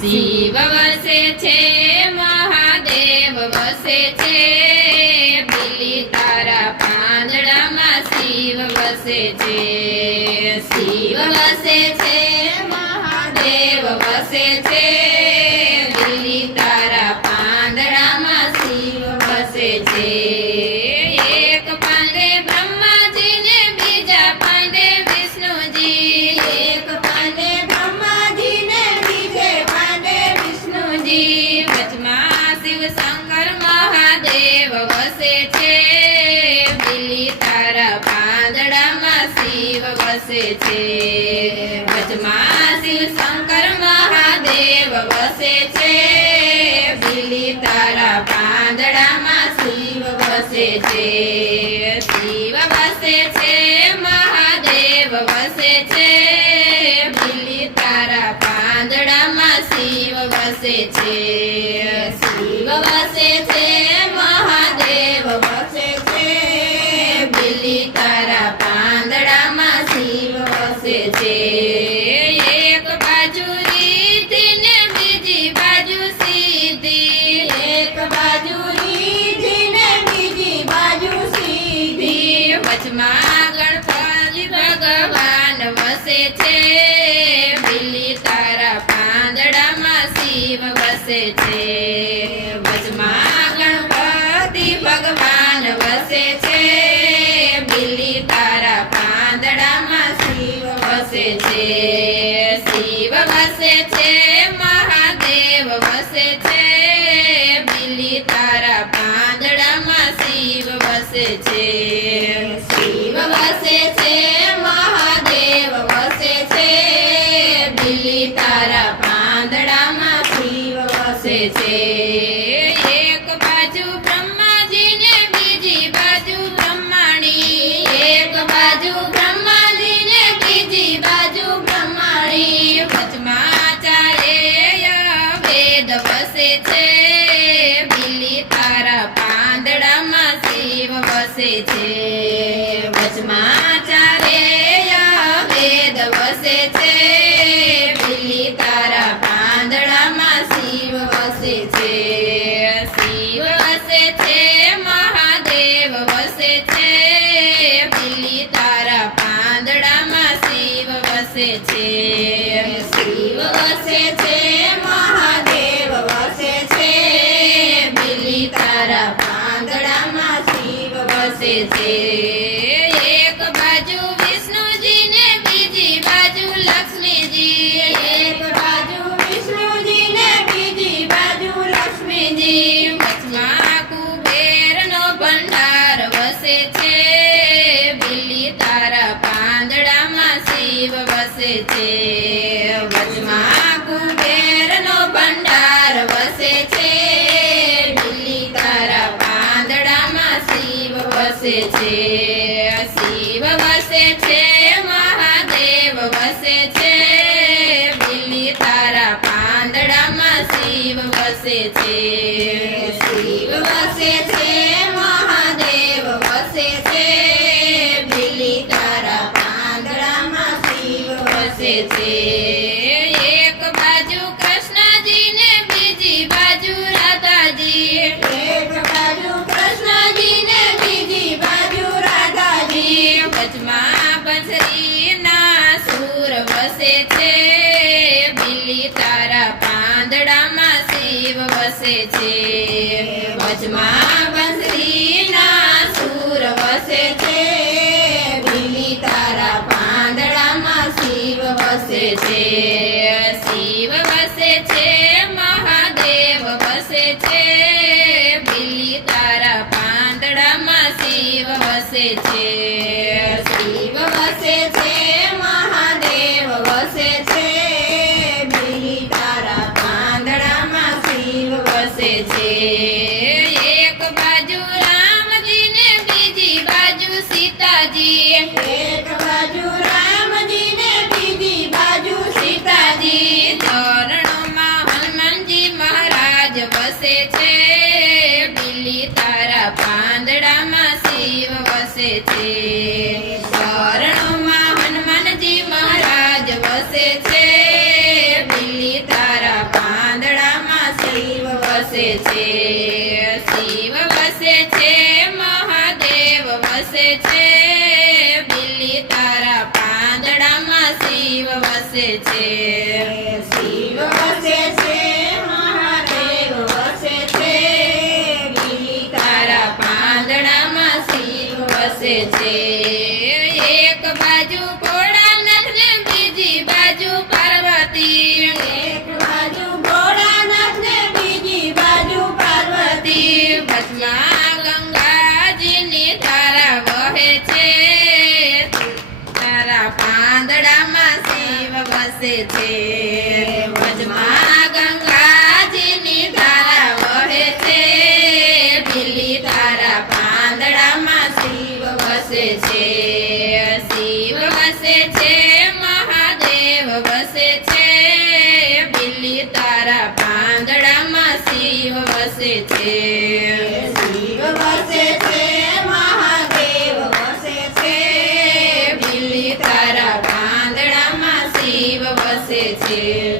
શિવ વસે છે મહાદેવ વસે છે બીલી તારા પાંદડામાં શિવ વસે છે શિવ વસે છે મહાદેવ વસે છે બીલી તારા પાંદડામાં શિવ વસે છે એક પાંદે બ્રહ્માજી ને બીજા પાંદે વિષ્ણુજી એક પાંદે બ્રહ્માજી ને બીજે પાંદે વિષ્ણુજી વચમાં શિવ શંકર મહાદેવ વસે છે બીલી તારા પાંદડામાં શિવ વસે છે વચમાં શિવ શંકર મહાદેવ વસે છે બીલી તારા પાંદડામાં શિવ વસે છે શિવ વસે છે મહાદેવ વસે છે બીલી તારા પાંદડામાં શિવ વસે છે શિવ વસે છે મહાદેવ વસે છે બીલી તારા પાંદડામાં શિવ વસે છે એક બાજુ રીતિ ને બીજી બાજુ સીધી એક બાજુ રીતિ ને બીજી બાજુ સીધી વચમાં ગણપતિ ભગવાન વસે છે બીલી તારા પાંદડામાં શિવ વસે છે વચમાં ગણપતિ ભગવાન વસે છે બીલી તારા પાંદડામાં શિવ વસે છે શિવ વસે છે મહાદેવ વસે છે બીલી તારા પાંદડામાં શિવ વસે છે શિવ વસે છે મહાદેવ વસે છે બીલી તારા પાંદડામાં શિવ વસે છે એક બાજુ બ્રહ્માજી ને બીજી બાજુ બ્રહ્માણી એક બાજુ બ્રહ્માજી ને બીજી બાજુ બ્રહ્માણી વચમાં ચારે વેદ વસે છે બીલી તારા પાંદડામાં શિવ વસે છે વચમાં ચારે વેદ વસે છે બીલી તારા પાંદડામાં શિવ વસે છે શિવ વસે છે મહાદેવ વસે છે બીલી તારા પાંદડામાં શિવ વસે છે શિવ વસે છે મહાદેવ વસે છે બીલી તારા પાંદડામાં શિવ વસે છે એક બાજુ વિષ્ણુજી ને બીજી બાજુ લક્ષ્મીજી એક બાજુ વિષ્ણુજી ને બીજી બાજુ લક્ષ્મીજી વચમાં કુબેરનો ભંડાર વસે છે બીલી તારા પાંદડામાં શિવ વસે છે વચમાં કુબેરનો ભંડાર વસે છે બીલી તારા પાંદડામાં શિવ વસે છે શિવ વસે છે મહાદેવ વસે છે બીલી તારા પાંદડામાં શિવ વસે છે શિવ વસે છે મહાદેવ વસે છે બીલી તારા પાંદડામાં શિવ વસે છે એક બાજુ કૃષ્ણજી ને બીજી બાજુ રાધાજી એક બાજુ કૃષ્ણજી ને બીજી બાજુ રાધાજી વચમાં બંસરીના સૂર વસે છે બીલી તારા પાંદડામાં શિવ વસે છે વચમાં બંસરીના સૂર વસે છે બીલી તારા પાંદડામાં શિવ વસે છે શિવ વસે છે મહાદેવ વસે છે બીલી તારા પાંદડામાં શિવ વસે છે શિવ વસે છે મહાદેવ વસે છે બીલી તારા પાંદડામાં શિવ વસે છે એક બાજુ રામજી ને બીજી બાજુ સીતાજી એક બાજુ રામજી ને બીજી બાજુ સીતાજી ચરણોમાં હનુમાનજી મહારાજ વસે છે બીલી તારા પાંદડામાં શિવ વસે છે ચરણોમાં હનુમાનજી મહારાજ વસે છે બીલી તારા વસે છે શિવ વસે છે મહાદેવ વસે છે બિલ્લી તારા પાંદડામાં શિવ વસે છે શિવ વસે છે મહાદેવ વસે છે બિલ્લી તારા પાંદડામાં શિવ વસે છે એક બાજુ ભોળાનાથ ને બીજી બાજુ પાર્વતી એક બાજુ ભોળાનાથ ને બીજી બાજુ પાર્વતી વચમાં ગંગાજીની ધારા વહે છે તારા પાંદડામાં શિવ વસે છે વચમાં ગંગાજીની ધારા વહે છે બિલ્લી તારા પાંદડામાં શિવ વસે છે શિવ વસે છે મહાદેવ વસે છે બિલ્લી તારા પાંદડામાં શિવ વસે છે શિવ વસે છે